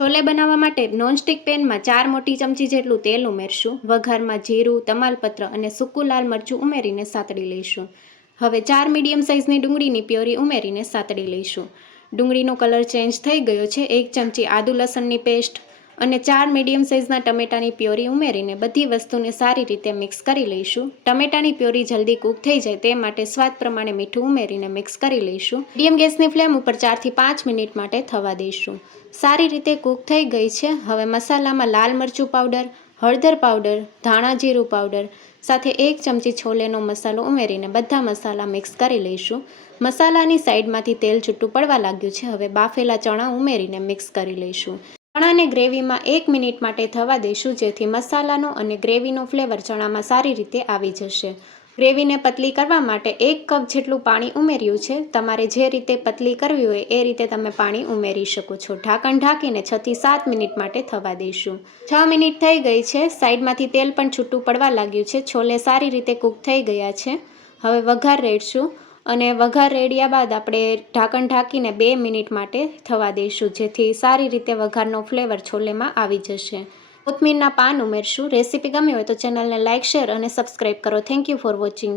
છોલે બનાવવા માટે નોનસ્ટિક પેનમાં 4 મોટી ચમચી જેટલું તેલ ઉમેરશું. વઘારમાં જીરું, તમાલપત્ર અને સૂકું લાલ મરચું ઉમેરીને સાતળી લઈશું. હવે 4 મીડિયમ સાઇઝની ડુંગળીની પ્યોરી ઉમેરીને સાતળી લઈશું. ડુંગળીનો કલર ચેન્જ થઈ ગયો છે. 1 ચમચી આદુ લસણની પેસ્ટ અને 4 મીડિયમ સાઇઝના ટમેટાની પ્યોરી ઉમેરીને બધી વસ્તુને સારી રીતે મિક્સ કરી લઈશું. ટમેટાની પ્યોરી જલ્દી કૂક થઈ જાય તે માટે સ્વાદ પ્રમાણે મીઠું ઉમેરીને મિક્સ કરી લઈશું. મીડિયમ ગેસની ફ્લેમ ઉપર 4 થી 5 મિનિટ માટે થવા દઈશું. સારી રીતે કૂક થઈ ગઈ છે. હવે મસાલામાં લાલ મરચું પાવડર, હળદર પાવડર, ધાણા જીરું પાવડર સાથે 1 ચમચી છોલેનો મસાલો ઉમેરીને બધા મસાલા મિક્સ કરી લઈશું. મસાલાની સાઈડમાંથી તેલ છૂટું પડવા લાગ્યું છે. હવે બાફેલા ચણા ઉમેરીને મિક્સ કરી લઈશું. ચણાને ગ્રેવીમાં 1 મિનિટ માટે થવા દઈશું, જેથી મસાલાનો અને ગ્રેવીનો ફ્લેવર ચણામાં સારી રીતે આવી જશે. ગ્રેવીને પતલી કરવા માટે 1 કપ જેટલું પાણી ઉમેર્યું છે. તમારે જે રીતે પતલી કરવી હોય એ રીતે તમે પાણી ઉમેરી શકો છો. ઢાંકણ ઢાંકીને 6 થી 7 મિનિટ માટે થવા દઈશું. 6 મિનિટ થઈ ગઈ છે. સાઈડમાંથી તેલ પણ છૂટું પડવા લાગ્યું છે. છોલે સારી રીતે કૂક થઈ ગયા છે. હવે વઘાર રેડશું અને વઘાર રેડ્યા બાદ આપણે ઢાંકણ ઢાંકીને 2 મિનિટ માટે થવા દઈશું, જેથી સારી રીતે વઘારનો ફ્લેવર છોલેમાં આવી જશે. કોથમીરના પાન ઉમેરશું. રેસીપી ગમી હોય તો ચેનલને લાઇક, શેર અને સબસ્ક્રાઈબ કરો. Thank you for watching.